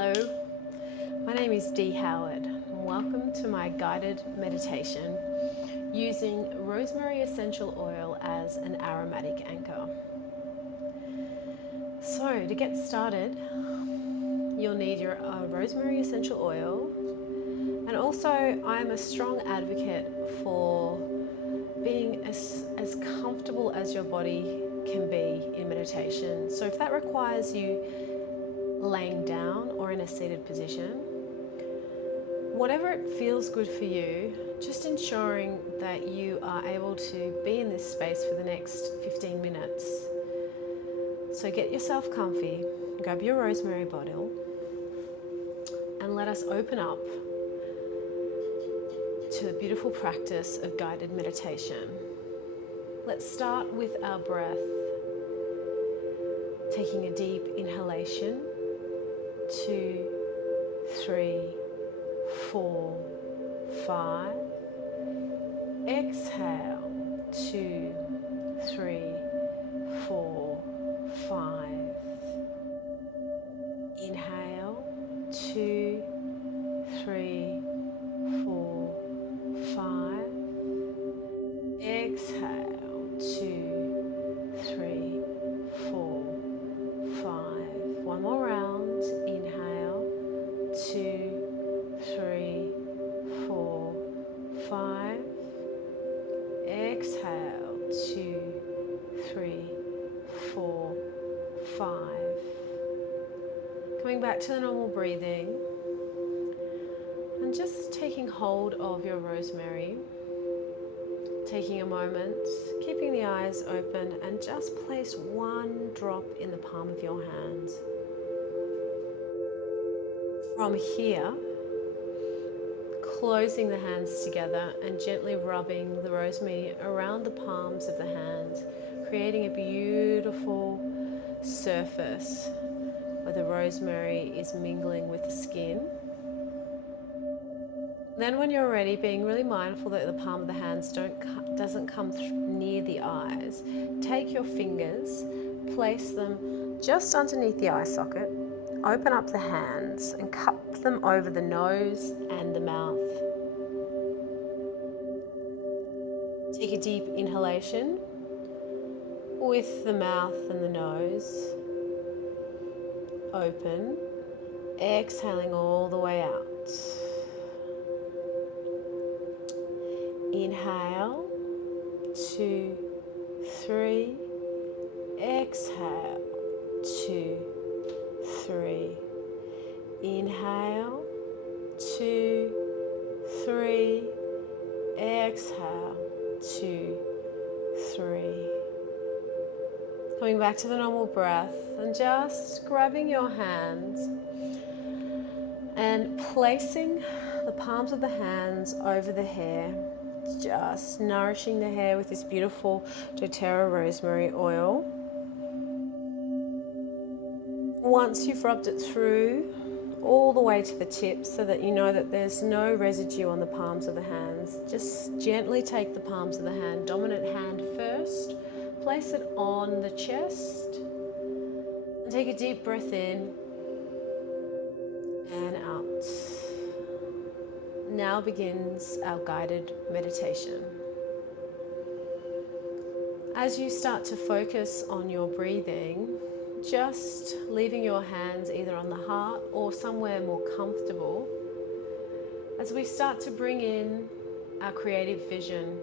Hello, my name is Dee Howard. Welcome to my guided meditation using Rosemary Essential Oil as an aromatic anchor. So to get started, you'll need your Rosemary Essential Oil, and also I'm a strong advocate for being as comfortable as your body can be in meditation. So if that requires you laying down or in a seated position, whatever it feels good for you, just ensuring that you are able to be in this space for the next 15 minutes. So get yourself comfy, grab your rosemary bottle, and let us open up to the beautiful practice of guided meditation. Let's start with our breath, taking a deep inhalation. 2, 3, 4, 5. Exhale. 2, 3, 4, 5. Inhale. 2, 3, 4, 5. Exhale. 2, 3, 4, 5. One more round. Inhale. 2, 3, 4, 5. Exhale. 2, 3, 4, 5. Coming back to the normal breathing and just taking hold of your rosemary. Taking a moment, keeping the eyes open, and just place one drop in the palm of your hands. From here, closing the hands together and gently rubbing the rosemary around the palms of the hands, creating a beautiful surface where the rosemary is mingling with the skin. Then when you're ready, being really mindful that the palm of the hands doesn't come near the eyes, take your fingers, place them just underneath the eye socket, open up the hands and cup them over the nose and the mouth. Take a deep inhalation with the mouth and the nose open, exhaling all the way out. Inhale, 2, 3, exhale, 2, 3, inhale, 2, 3, exhale, 2, 3. Coming back to the normal breath and just grabbing your hands and placing the palms of the hands over the hair, just nourishing the hair with this beautiful doTERRA rosemary oil. Once you've rubbed it through all the way to the tips so that you know that there's no residue on the palms of the hands, just gently take the palms of the hand, dominant hand first, place it on the chest, and take a deep breath in and out. Now begins our guided meditation. As you start to focus on your breathing, just leaving your hands either on the heart or somewhere more comfortable, as we start to bring in our creative vision.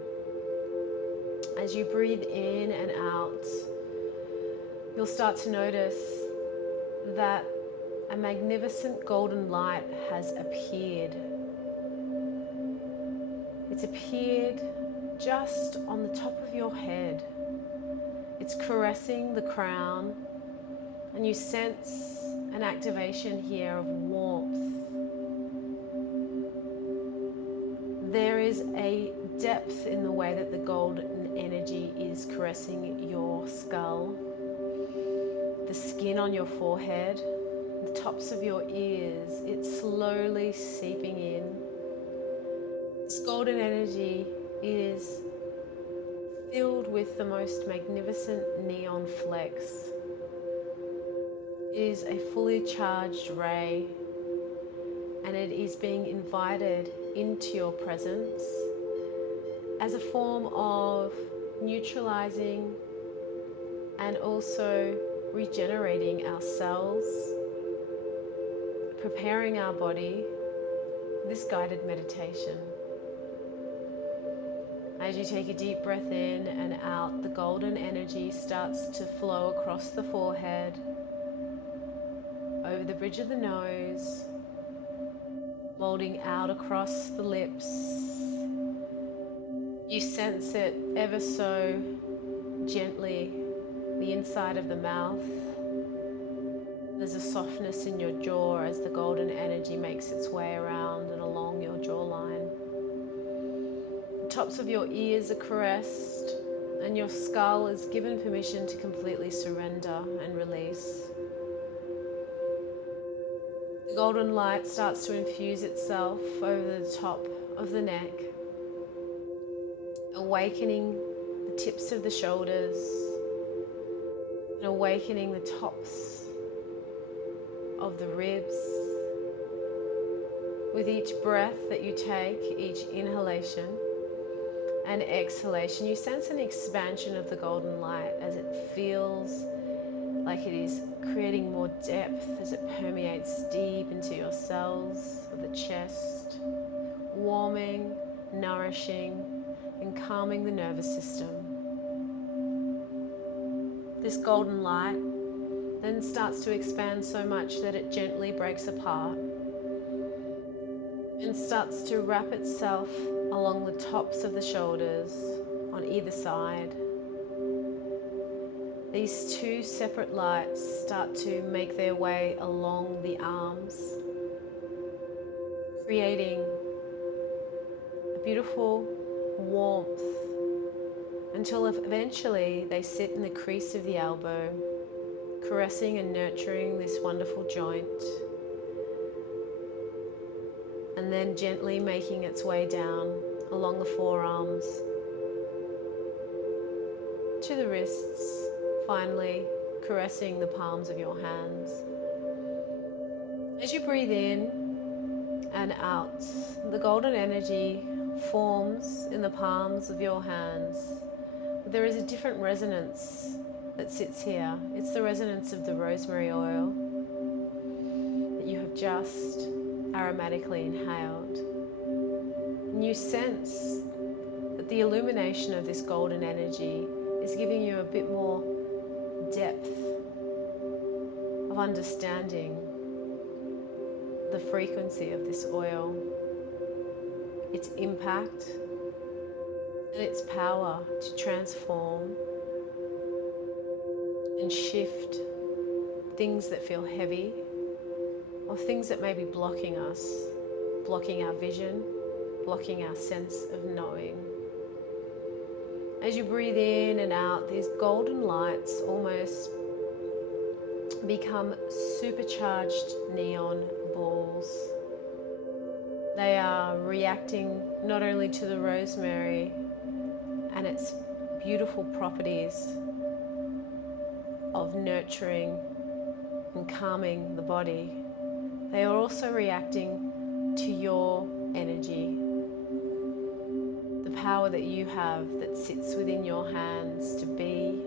As you breathe in and out, you'll start to notice that a magnificent golden light has appeared. It's appeared just on the top of your head. It's caressing the crown, and you sense an activation here of warmth. There is a depth in the way that the golden energy is caressing your skull, the skin on your forehead, the tops of your ears. It's slowly seeping in. This golden energy is filled with the most magnificent neon flecks. It is a fully charged ray and it is being invited into your presence as a form of neutralizing and also regenerating our cells, preparing our body for this guided meditation. As you take a deep breath in and out, the golden energy starts to flow across the forehead, over the bridge of the nose, molding out across the lips. You sense it ever so gently, the inside of the mouth. There's a softness in your jaw as the golden energy makes its way around and along your jawline. The tops of your ears are caressed, and your skull is given permission to completely surrender and release. The golden light starts to infuse itself over the top of the neck, awakening the tips of the shoulders and awakening the tops of the ribs. With each breath that you take, each inhalation and exhalation, you sense an expansion of the golden light as it feels like it is creating more depth as it permeates deep into your cells of the chest, warming, nourishing, and calming the nervous system. This golden light then starts to expand so much that it gently breaks apart and starts to wrap itself along the tops of the shoulders on either side. These two separate lights start to make their way along the arms, creating a beautiful warmth until eventually they sit in the crease of the elbow, caressing and nurturing this wonderful joint, and then gently making its way down along the forearms to the wrists, finally caressing the palms of your hands. As you breathe in and out, the golden energy forms in the palms of your hands. There is a different resonance that sits here. It's the resonance of the rosemary oil that you have just aromatically inhaled. And you sense that the illumination of this golden energy is giving you a bit more depth of understanding the frequency of this oil, its impact, and its power to transform and shift things that feel heavy or things that may be blocking us, blocking our vision, blocking our sense of knowing. As you breathe in and out, these golden lights almost become supercharged neon balls. They are reacting not only to the rosemary and its beautiful properties of nurturing and calming the body, they are also reacting to your energy, the power that you have that sits within your hands to be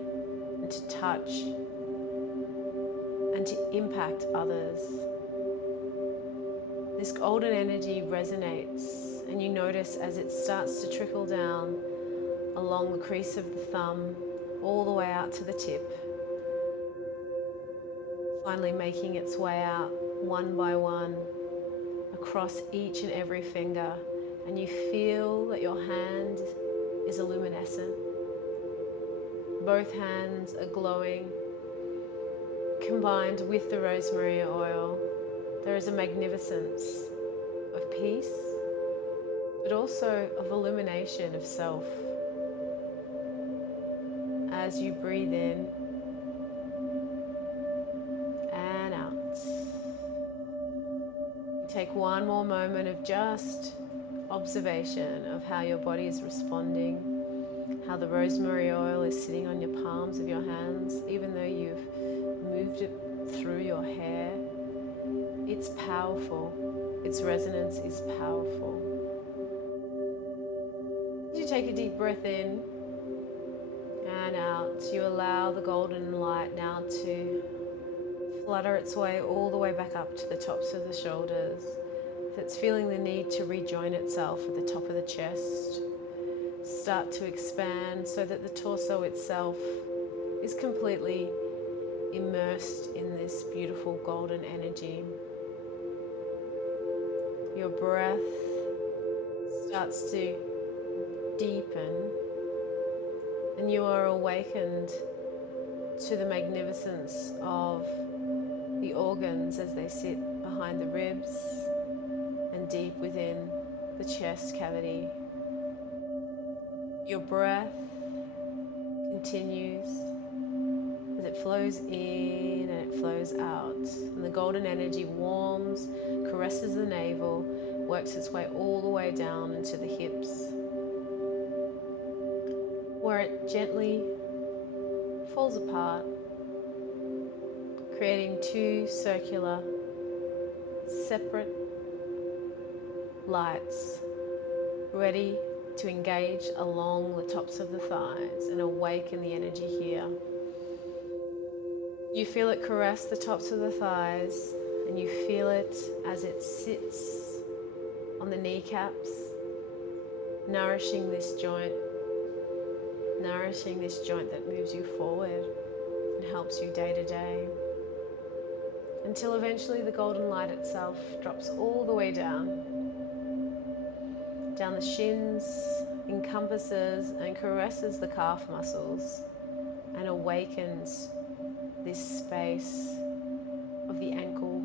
and to touch and to impact others. This golden energy resonates, and you notice as it starts to trickle down along the crease of the thumb all the way out to the tip, finally making its way out one by one across each and every finger, and you feel that your hand is luminescent. Both hands are glowing. Combined with the rosemary oil, there is a magnificence of peace, but also of illumination of self. As you breathe in and out, take one more moment of just observation of how your body is responding, how the rosemary oil is sitting on your palms of your hands, even though you've moved it through your hair. It's powerful. Its resonance is powerful. As you take a deep breath in and out, you allow the golden light now to flutter its way all the way back up to the tops of the shoulders. If it's feeling the need to rejoin itself at the top of the chest, start to expand so that the torso itself is completely immersed in this beautiful golden energy. Your breath starts to deepen and you are awakened to the magnificence of the organs as they sit behind the ribs and deep within the chest cavity. Your breath continues as it flows in and it flows out. And the golden energy warms, caresses the navel, works its way all the way down into the hips, where it gently falls apart, creating two circular, separate lights ready to engage along the tops of the thighs and awaken the energy here. You feel it caress the tops of the thighs and you feel it as it sits on the kneecaps, nourishing this joint that moves you forward and helps you day to day, until eventually the golden light itself drops all the way down the shins, encompasses and caresses the calf muscles and awakens this space of the ankle.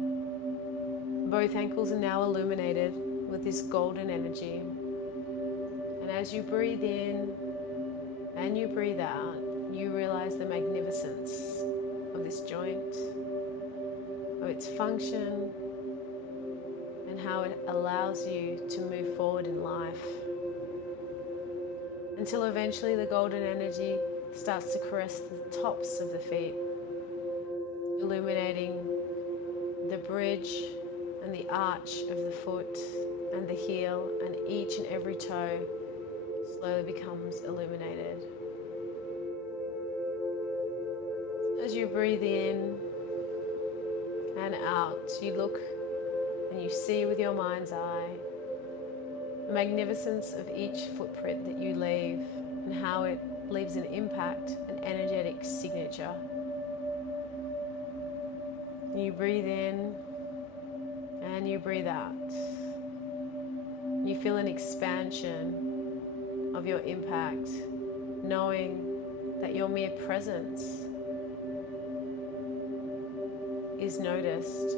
Both ankles are now illuminated with this golden energy. And as you breathe in and you breathe out, you realize the magnificence of this joint, of its function, and how it allows you to move forward in life. Until eventually the golden energy starts to caress the tops of the feet, illuminating the bridge and the arch of the foot and the heel, and each and every toe slowly becomes illuminated. As you breathe in and out, you look and you see with your mind's eye the magnificence of each footprint that you leave and how it leaves an impact, an energetic signature. You breathe in and you breathe out. You feel an expansion of your impact, knowing that your mere presence is noticed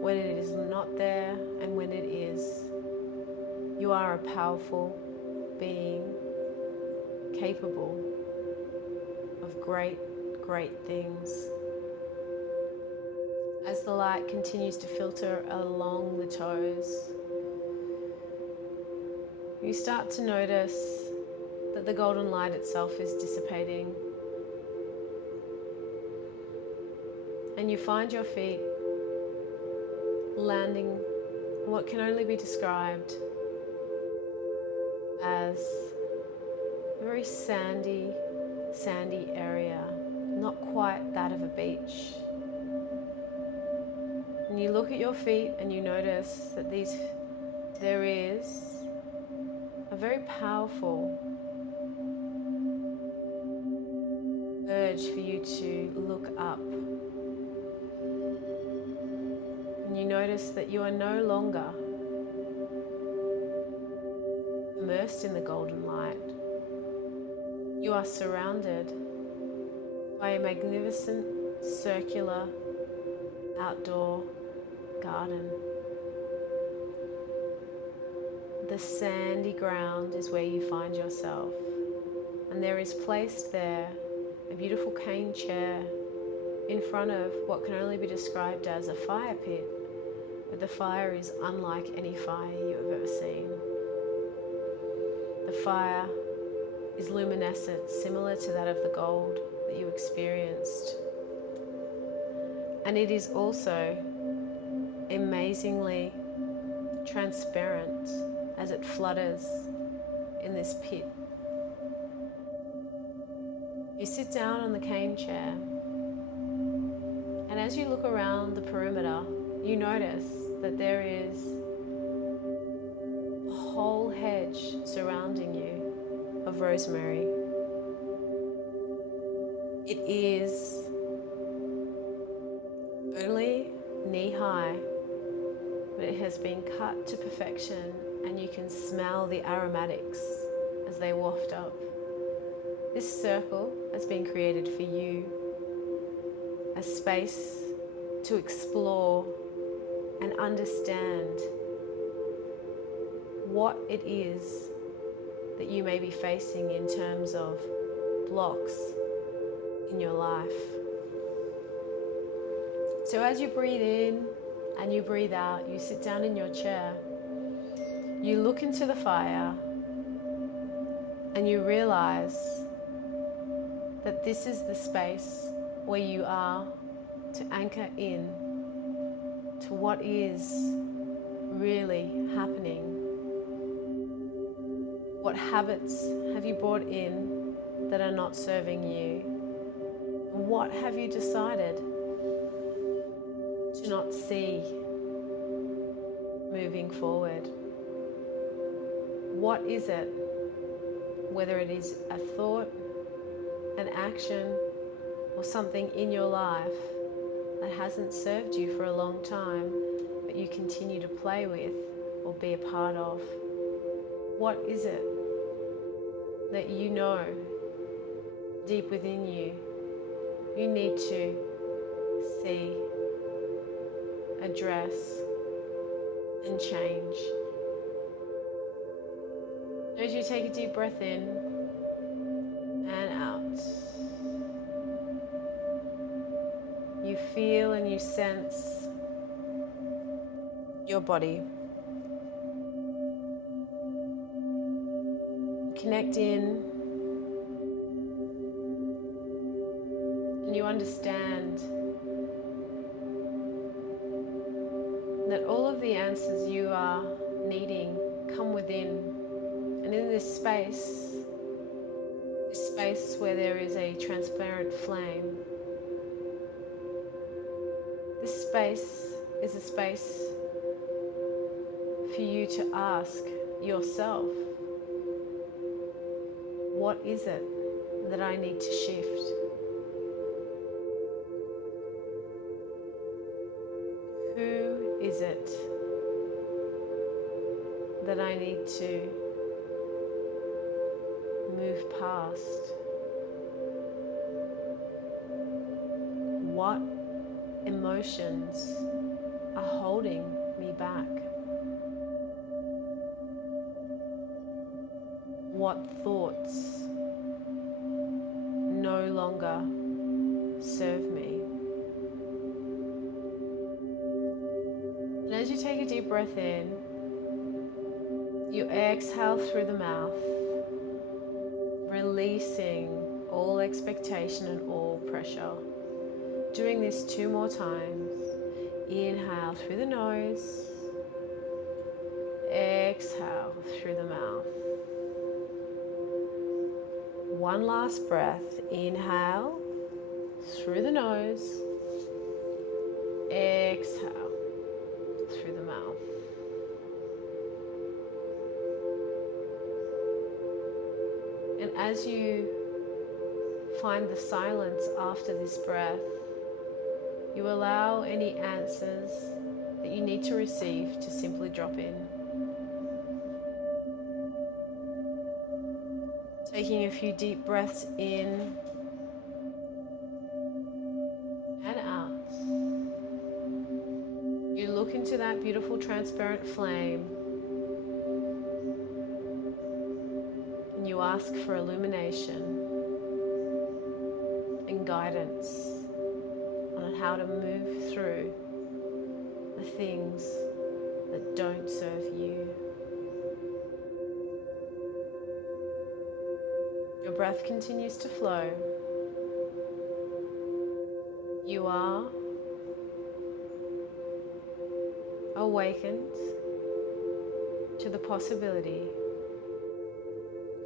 when it is not there and when it is. You are a powerful being, capable of great, great things. As the light continues to filter along the toes, you start to notice that the golden light itself is dissipating. And you find your feet landing in what can only be described as a very sandy area, not quite that of a beach. And you look at your feet and you notice that there is a very powerful urge for you to look up. And you notice that you are no longer immersed in the golden light. You are surrounded by a magnificent circular outdoor garden. The sandy ground is where you find yourself, and there is placed there a beautiful cane chair in front of what can only be described as a fire pit, but the fire is unlike any fire you have ever seen. The fire is luminescent, similar to that of the gold that you experienced. And it is also amazingly transparent as it flutters in this pit. You sit down on the cane chair, and as you look around the perimeter, you notice that there is a whole hedge surrounding you of rosemary. It is only knee-high, but it has been cut to perfection, and you can smell the aromatics as they waft up. This circle has been created for you, a space to explore and understand what it is that you may be facing in terms of blocks in your life. So as you breathe in and you breathe out, you sit down in your chair, you look into the fire, and you realize that this is the space where you are to anchor in to what is really happening. What habits have you brought in that are not serving you? What have you decided to not see moving forward? What is it, whether it is a thought, an action, or something in your life that hasn't served you for a long time, but you continue to play with or be a part of? What is it that you know deep within you need to see, address, and change? As you take a deep breath in and out, you feel and you sense your body. Connect in, and you understand that all of the answers you are needing come within. And in this space where there is a transparent flame, this space is a space for you to ask yourself, what is it that I need to shift? Who is it that I need to move past? What emotions are holding me back? What thoughts no longer serve me? And as you take a deep breath in, you exhale through the mouth, releasing all expectation and all pressure. Doing this 2 more times. Inhale through the nose, exhale through the mouth. One last breath. Inhale through the nose, exhale through the mouth. And as you find the silence after this breath, you allow any answers that you need to receive to simply drop in. Taking a few deep breaths in and out. You look into that beautiful transparent flame and you ask for illumination and guidance on how to move through the things that don't serve you. Your breath continues to flow. You are awakened to the possibility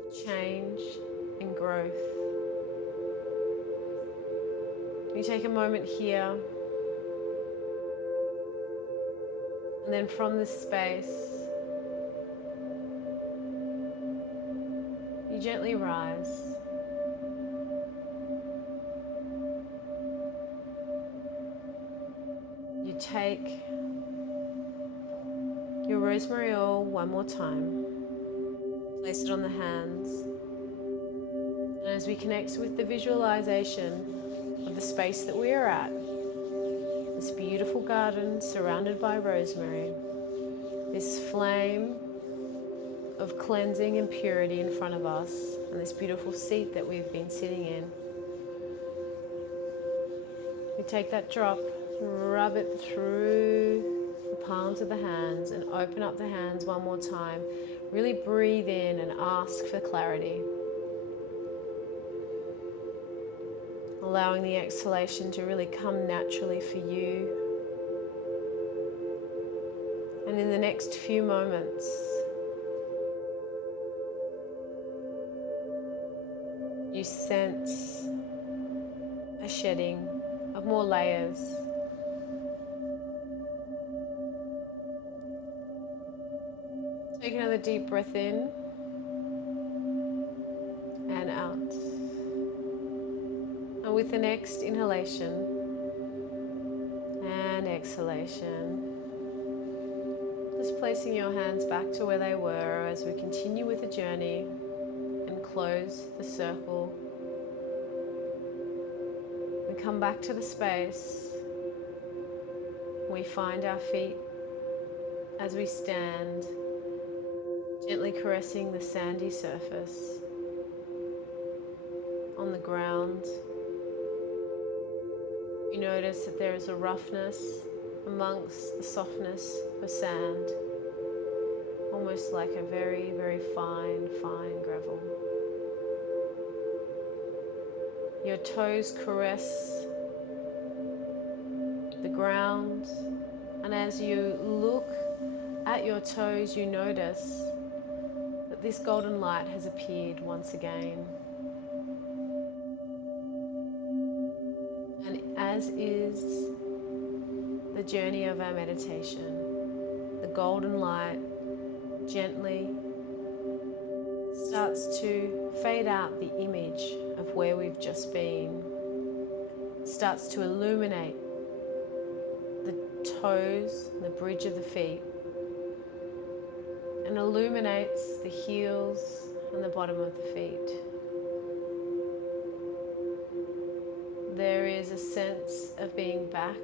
of change and growth. You take a moment here, and then from this space, you gently rise. You take your rosemary oil one more time, place it on the hands, and as we connect with the visualization of the space that we are at, this beautiful garden surrounded by rosemary, this flame of cleansing and purity in front of us, and this beautiful seat that we've been sitting in. We take that drop, rub it through the palms of the hands, and open up the hands one more time. Really breathe in and ask for clarity. Allowing the exhalation to really come naturally for you. And in the next few moments, you sense a shedding of more layers. Take another deep breath in and out. And with the next inhalation and exhalation, just placing your hands back to where they were as we continue with the journey and close the circle. We come back to the space. We find our feet as we stand, gently caressing the sandy surface on the ground. You notice that there is a roughness amongst the softness of sand, almost like a very, very fine gravel. Your toes caress the ground, and as you look at your toes, you notice that this golden light has appeared once again. And as is the journey of our meditation, the golden light gently starts to fade out the image of where we've just been. It starts to illuminate the toes, the bridge of the feet, and illuminates the heels and the bottom of the feet. There is a sense of being back.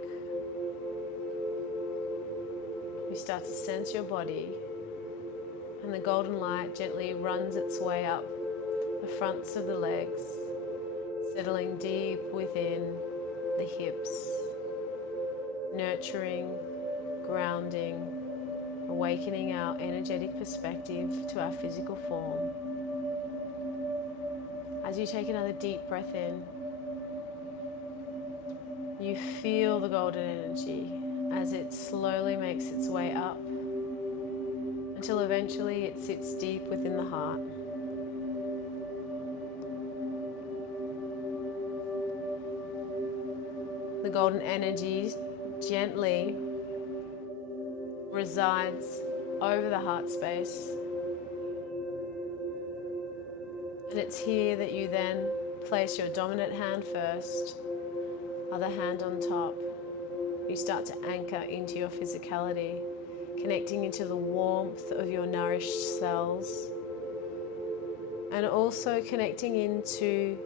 You start to sense your body, and the golden light gently runs its way up the fronts of the legs, settling deep within the hips, nurturing, grounding, awakening our energetic perspective to our physical form. As you take another deep breath in, you feel the golden energy as it slowly makes its way up until eventually it sits deep within the heart. The golden energy gently resides over the heart space, and it's here that you then place your dominant hand first, other hand on top. You start to anchor into your physicality, connecting into the warmth of your nourished cells, and also connecting into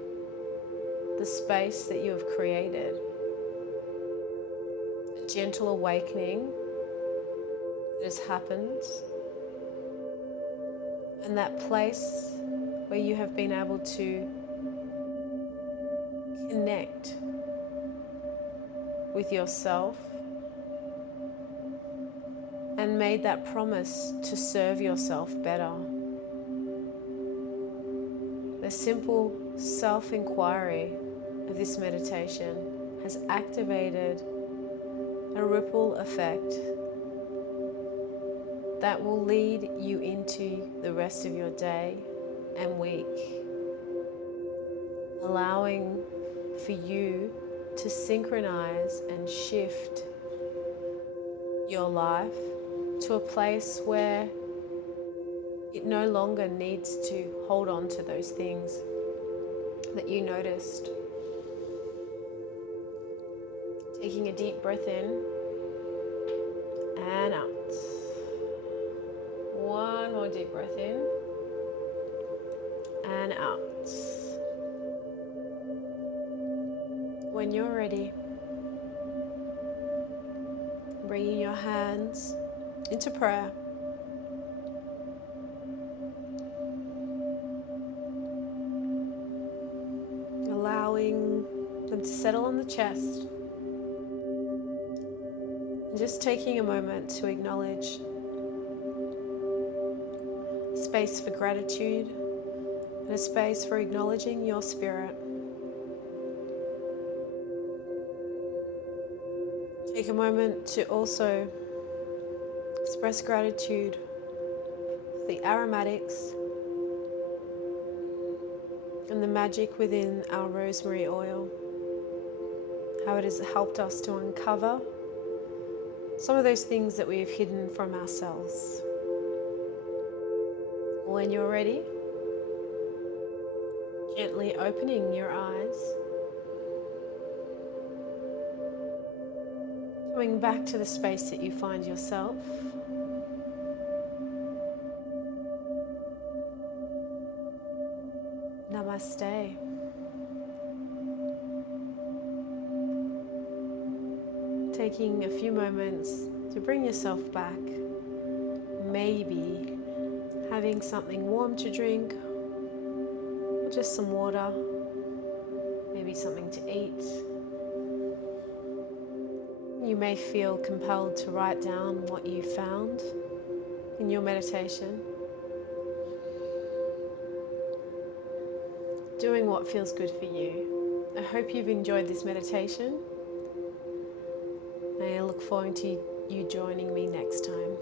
the space that you have created. A gentle awakening that has happened, and that place where you have been able to connect with yourself and made that promise to serve yourself better. The simple self-inquiry of this meditation has activated a ripple effect that will lead you into the rest of your day and week, allowing for you to synchronize and shift your life to a place where it no longer needs to hold on to those things that you noticed. Taking a deep breath in and out. One more deep breath in and out. When you're ready, bringing your hands into prayer. Allowing them to settle on the chest. And just taking a moment to acknowledge a space for gratitude and a space for acknowledging your spirit. Take a moment to also express gratitude for the aromatics and the magic within our rosemary oil, how it has helped us to uncover some of those things that we have hidden from ourselves. When you're ready, gently opening your eyes, coming back to the space that you find yourself. Namaste. Taking a few moments to bring yourself back. Maybe having something warm to drink, or just some water, maybe something to eat. You may feel compelled to write down what you found in your meditation. Doing what feels good for you. I hope you've enjoyed this meditation. And I look forward to you joining me next time.